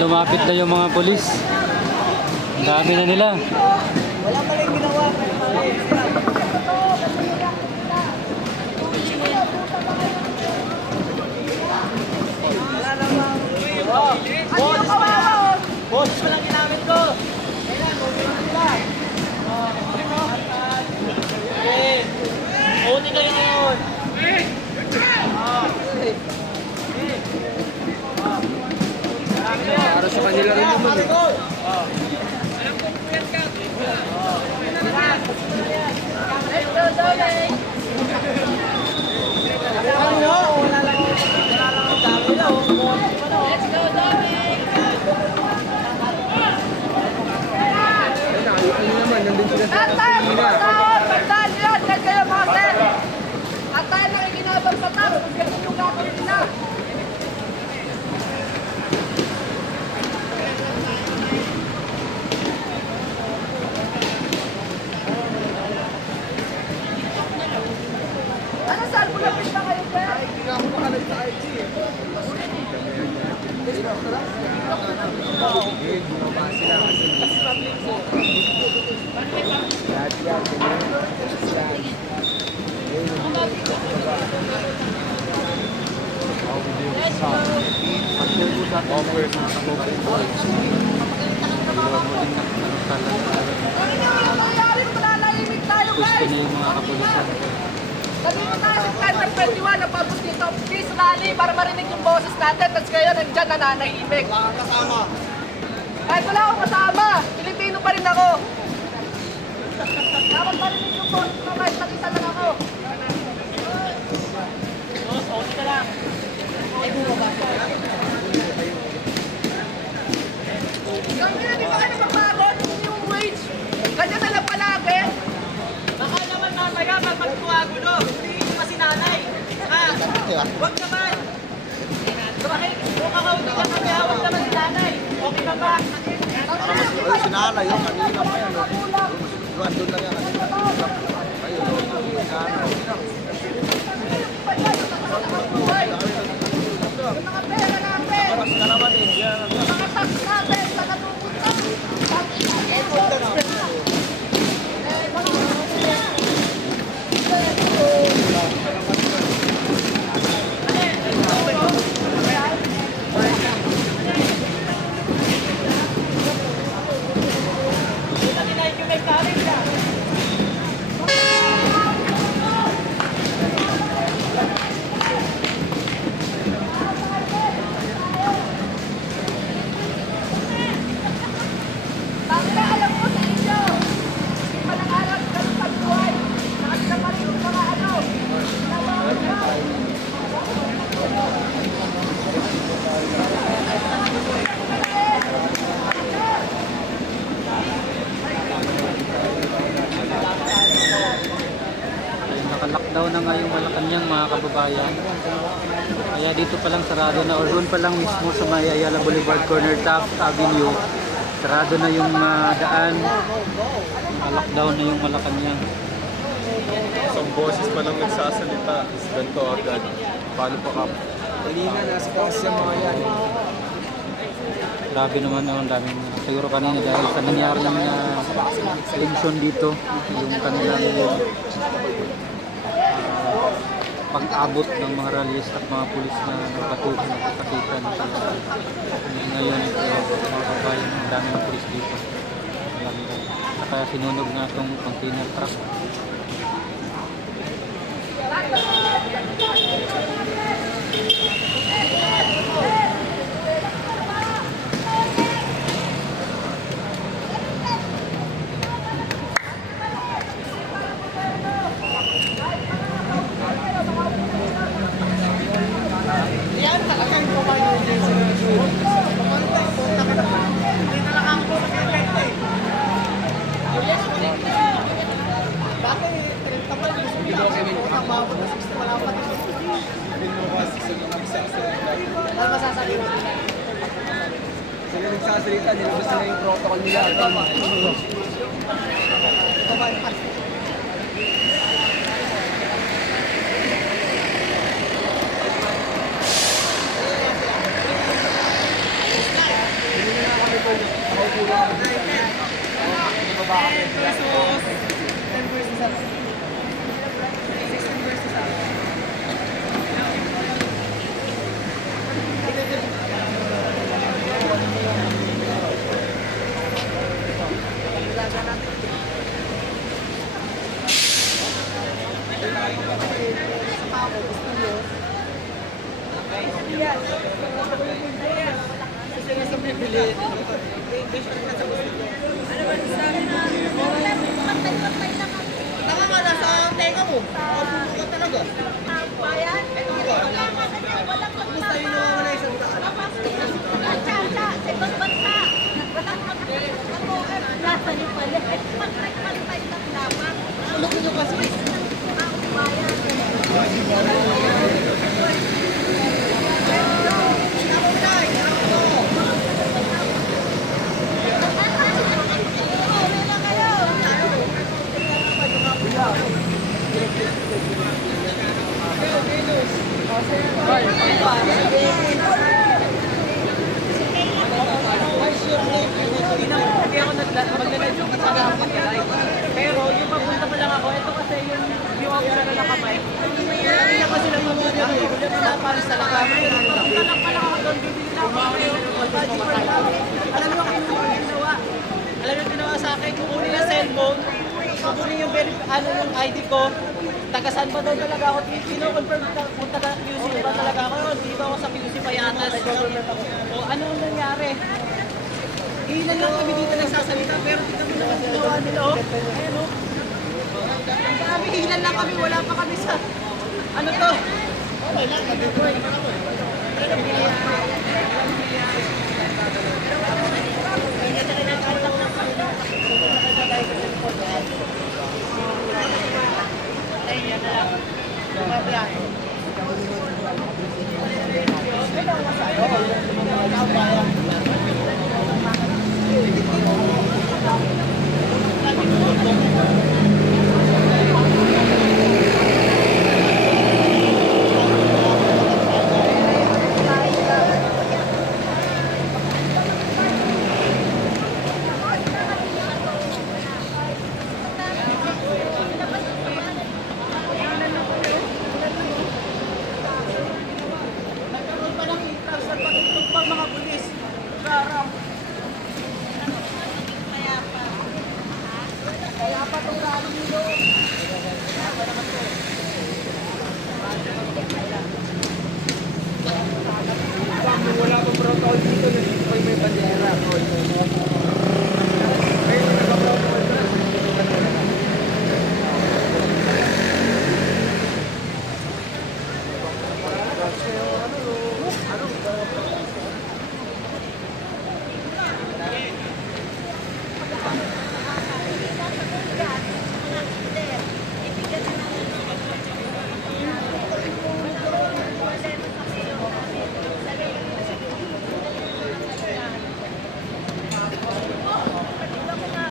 Lumapit na yung mga polis. Ang dami na nila. Wala pa rin ginawa. Wala namang... Boss! Boss pa lang ginamit ko. Kailan, okay lang sila. Okay. Uni kayo ngayon. Para sa kanila rin naman eh. Ano naman, nandun sila sa Pilipinas. Pagdaan yan! Yan kayo mga sir! At tayo nakikinabang sa taas. Ganun yung gagawin nila. Ano saan mo lapit na kayo sir? Hindi nga ako makalag sa IG eh. Bumaba sila kasi lahat yan, stand. Malalahimik tayo Gusto guys! na yung mga kapulisan. Sabihin tayo ng September 21 ang pabot dito. Peace rally para marinig yung boses natin. Tapos kayo nandiyan nananahimik. Wala kang kasama. Kahit wala akong kasama, Pilipino pa rin ako. Dapat marinig yung boses ko kahit mag-isa lang ako. Okay ka lang. Yung hindi pa kayo magbagon yung wage. Ganyan na lang palagi. Baka naman mamaya pag magtuwagulo, hindi pa si nanay. Huwag naman. Bakit? Kung kakaunin ka kami, huwag naman si nanay. Okay ka ba? Si nanay yung kanina pa yan. Doon lang yan kanina. Ayun, si nanay. Yung mga pera natin, Oras ka naman eh. yung mga tax natin, sa natupunta. Tangina, alam mo sa inyo. Hindi pa nangarap ka ng pagbuhay. Nakasama pa rin yung mga ano. Nawawag na. Naka-lockdown na nga yung Malacanang mga kababayan. Kaya dito pa lang sarado na or doon pa lang mismo sa may Ayala Boulevard corner Taft Avenue. Sarado na yung daan. Naka-lockdown na yung Malacanang. Isang boses pa lang nagsasalita, is ganito agad. Paano pa ka? Kanina nasa kasi yung mga yan. Grabe naman ang daming siguro kanina dahil sa nangyari ng eleksyon dito, yung kanilang pag-abot ng mga rallyist at mga pulis na nagkatukan ngayon mga kabayan, ang dami ng pulis dito. Kaya sinunog nga itong container truck. Yan talagang kumain din sa YouTube. Pamantay ko, hindi na lang ako sa kanya eh. Bakit? 30 pa, gusto nila ako sa mabot na 60 wala pa dito. Binukas sa mga nagsasalita. Ano masasabi mo? Sila nagsasalita, nilabas nila yung protocol nila. Tama nga, nasa tenga mo. Kapuso ka talaga. Kumusta yun naman wala isang daan? Ulog nyo kasi. Hindi ako magla-live yung kasama ako mag-live. Pero yung papunta pa lang ako, ito kasi yung ako sa nakakamay. Hindi na kasi lang mamunta. Pinapalis talaga. Papunta lang pala ako doon, bibili na ako. Alam mo kung ano yung ginawa? Alam mo yung ginawa sa akin? Kukunin yung cellphone, kukunin yung yung ID ko. Tagasan ba daw talaga ako? Kino-confirm kung taga QC ba talaga ako? Hindi ba ako sa QC Payatas? O ano nangyari? Ilan lang kami dito nagsasalita pero hindi kami nakagawa nila. Ayan o. Ang dami, ilan lang kami, wala pa kami sa... Ano to? Okay lang, nagkaroon pa ng itas at patutog pa mga pulis. Garang. Kaya pa itong rally nilo. Kaya pa naman to.